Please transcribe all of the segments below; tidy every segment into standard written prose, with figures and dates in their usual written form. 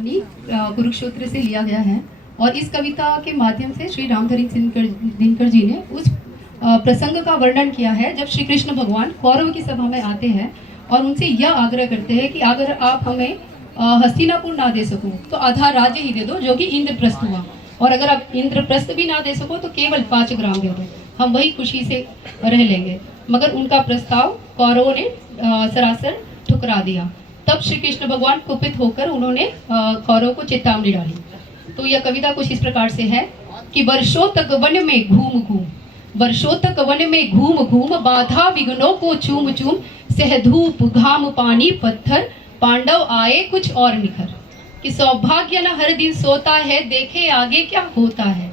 कहानी कुरुक्षेत्र से लिया गया है और इस कविता के माध्यम से श्री रामधारी दिनकर जी ने उस प्रसंग का वर्णन किया है जब श्री कृष्ण भगवान कौरव की सभा में आते हैं और उनसे यह आग्रह करते हैं कि अगर आप हमें हस्तिनापुर ना दे सको तो आधा राज्य ही दे दो, जो कि इंद्रप्रस्थ हुआ, और अगर आप इंद्रप्रस्थ भी ना दे सको तो केवल 5 ग्राम दे दो, हम वही खुशी से रह लेंगे। मगर उनका प्रस्ताव कौरवों ने सरासर ठुकरा दिया। तब श्री कृष्ण भगवान कुपित होकर उन्होंने कौरव को चेतावनी डाली। तो यह कविता कुछ इस प्रकार से है कि वर्षों तक वन में घूम घूम, वर्षों तक वन में घूम घूम, बाधा विघ्नों को चूम चूम, सह धूप घाम पानी पत्थर, पांडव आए कुछ और निखर। कि सौभाग्य न हर दिन सोता है, देखे आगे क्या होता है।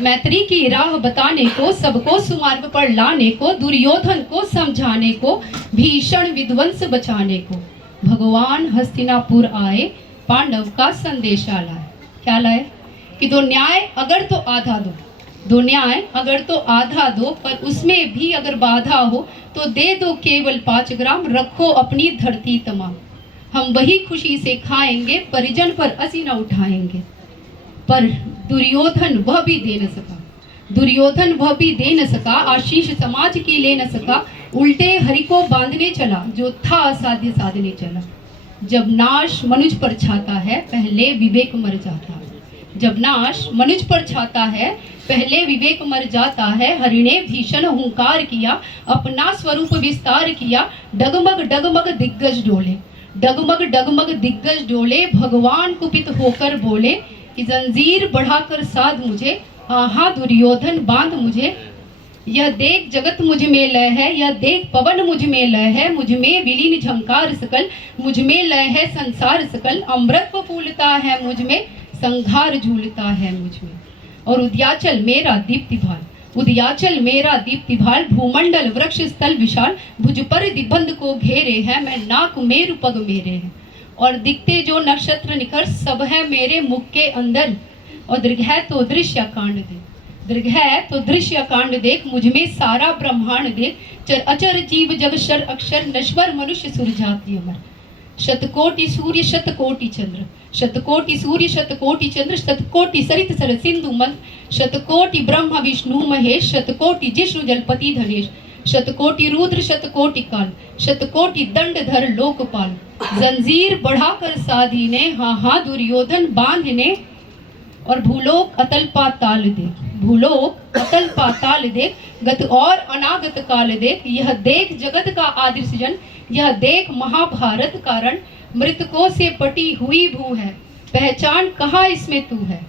मैत्री की राह बताने को, सबको सुमार्ग पर लाने को, दुर्योधन को समझाने को, भीषण विध्वंस बचाने को, भगवान हस्तिनापुर आए, पांडव का संदेशा लाए। क्या लाए? कि दो न्याय अगर तो आधा दो, दो न्याय अगर तो आधा दो, पर उसमें भी अगर बाधा हो तो दे दो केवल 5 ग्राम, रखो अपनी धरती तमाम। हम वही खुशी से खाएंगे, परिजन पर असी न उठाएंगे। पर दुर्योधन वह भी दे न सका, दुर्योधन वह भी दे न सका, आशीष समाज की ले न सका, उल्टे हरि को बांधने चला, जो था असाध्य साधने चला। जब नाश मनुज पर छाता है, पहले विवेक मर जाता है। जब नाश मनुज पर छाता है, पहले विवेक मर जाता है। हरि ने भीषण हुंकार किया, अपना स्वरूप विस्तार किया, डगमग डगमग दिग्गज डोले, डगमग डगमग दिग्गज डोले। भगवान कुपित होकर बोले कि जंजीर बढ़ाकर साध मुझे, हाँ दुर्योधन बांध मुझे। यह देख जगत मुझ में लय है, यह देख पवन मुझ में लय है, मुझ में विलीन झंकार सकल, मुझ में लय है संसार सकल। अमृत फूलता है मुझ में, संघार झूलता है मुझ में। और उद्याचल मेरा दीप्ति भाल, उद्याचल मेरा दीप्ति भाल, भूमंडल वृक्ष स्थल विशाल, भुज पर दिबंध को घेरे है, मैं नाक मेरु पग मेरे है। और दिखते जो नक्षत्र निखर, सब है मेरे मुख के अंदर। और दीर्घ है तो दृश्य कांड देख, दीर्घ है तो दृश्य कांड देख, मुझ में सारा ब्रह्मांड देख। चर अचर जीव जग शर अक्षर, नश्वर मनुष्य सुर जाति अमर। शतकोटि सूर्य शतकोटि चंद्र, शतकोटि सूर्य शतकोटि चंद्र, शतकोटि सरित सर सिंधु मंत्र, शतकोटि ब्रह्म विष्णु महेश, शतकोटि जिष्णु जलपति धनेश, शतकोटि रुद्र शतकोटि काल, शतकोटि दंडधर लोकपाल। जंजीर बढ़ाकर साधी ने, हाँ दुर्योधन बांधने। और भूलोक अतल पाताल देख, भूलोक अतल पाताल देख, गत और अनागत काल देख। यह देख जगत का आदि सृजन, यह देख महाभारत कारण। मृतकों से पटी हुई भू है, पहचान कहाँ इसमें तू है।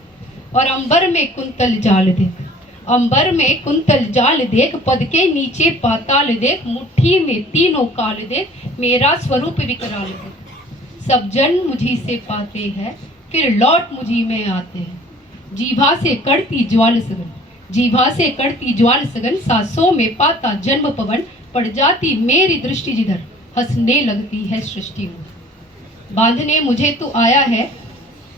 और अंबर में कुंतल जाल देख, अंबर में कुंतल जाल देख, पद के नीचे पाताल देख, मुट्ठी में तीनों काल देख, मेरा स्वरूप विकराल देख। सब जन मुझी से पाते हैं, फिर लौट मुझी में आते हैं। जीभा से कड़ती ज्वाल सगन, जीभा से कड़ती ज्वाल सगन, सांसों में पाता जन्म पवन। पड़ जाती मेरी दृष्टि जिधर, हंसने लगती है सृष्टि में। बांधने मुझे तू आया है,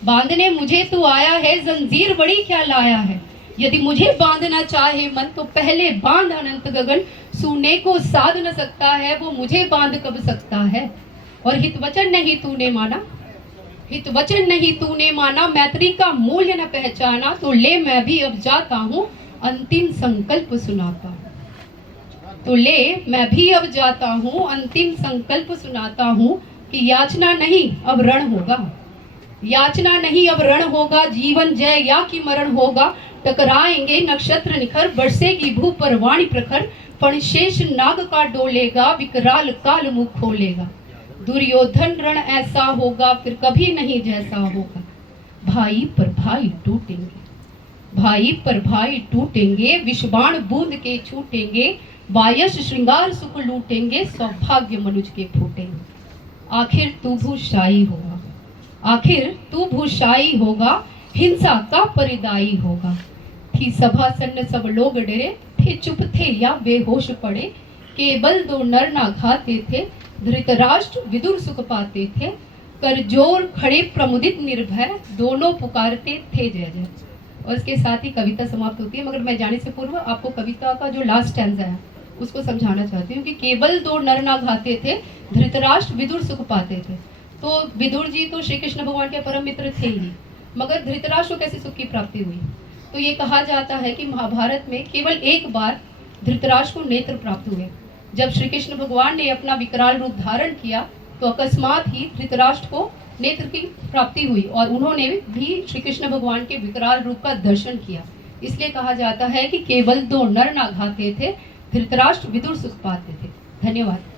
बांधने मुझे तू आया है, जंजीर बड़ी क्या लाया है। यदि मुझे बांधना चाहे मन, तो पहले बांध अनंत गगन। सुनने को साध न सकता है, वो मुझे बांध कब सकता है। और हित वचन नहीं तूने माना, हित वचन नहीं तूने माना, मैत्री का मूल्य न पहचाना। तो ले मैं भी अब जाता हूँ, अंतिम संकल्प सुनाता हूँ। तो ले मैं भी अब जाता हूँ, अंतिम संकल्प सुनाता हूँ। कि याचना नहीं अब रण होगा, याचना नहीं अब रण होगा, जीवन जय या कि मरण होगा। टकराएंगे नक्षत्र निखर, बरसेगी भू पर वाणी प्रखर, फणशेष नाग का डोलेगा, विकराल काल मुख खोलेगा। दुर्योधन रण ऐसा होगा, फिर कभी नहीं जैसा होगा। भाई पर भाई टूटेंगे, भाई पर भाई टूटेंगे, विषबाण बूंद के छूटेंगे, वायस श्रृंगार सुख लूटेंगे, सौभाग्य मनुज के फूटेंगे। आखिर तू भूषाई होगा, आखिर तू भूषाई होगा, हिंसा का परिदायी होगा। थी सभा सन्न सब लोग डरे, थे चुप थे या बेहोश पड़े। केवल 2 नर ना घाते थे, धृतराष्ट्र विदुर सुख पाते थे। कर जोर खड़े प्रमुदित निर्भय, दोनों पुकारते थे जय जय। और इसके साथ ही कविता समाप्त होती है। मगर मैं जाने से पूर्व आपको कविता का जो लास्ट स्टैंजा है उसको समझाना चाहती हूँ कि केवल 2 नर ना घाते थे, धृतराष्ट्र विदुर सुख पाते थे। तो विदुर जी तो श्री कृष्ण भगवान के परम मित्र थे ही, मगर धृतराष्ट्र को कैसे सुख की प्राप्ति हुई? तो ये कहा जाता है कि महाभारत में केवल एक बार धृतराष्ट्र को नेत्र प्राप्त हुए। जब श्री कृष्ण भगवान ने अपना विकराल रूप धारण किया तो अकस्मात ही धृतराष्ट्र को नेत्र की प्राप्ति हुई और उन्होंने भी श्री कृष्ण भगवान के विकराल रूप का दर्शन किया। इसलिए कहा जाता है कि केवल 2 नर नाग घाते थे, धृतराष्ट्र विदुर सुख पाते थे। धन्यवाद।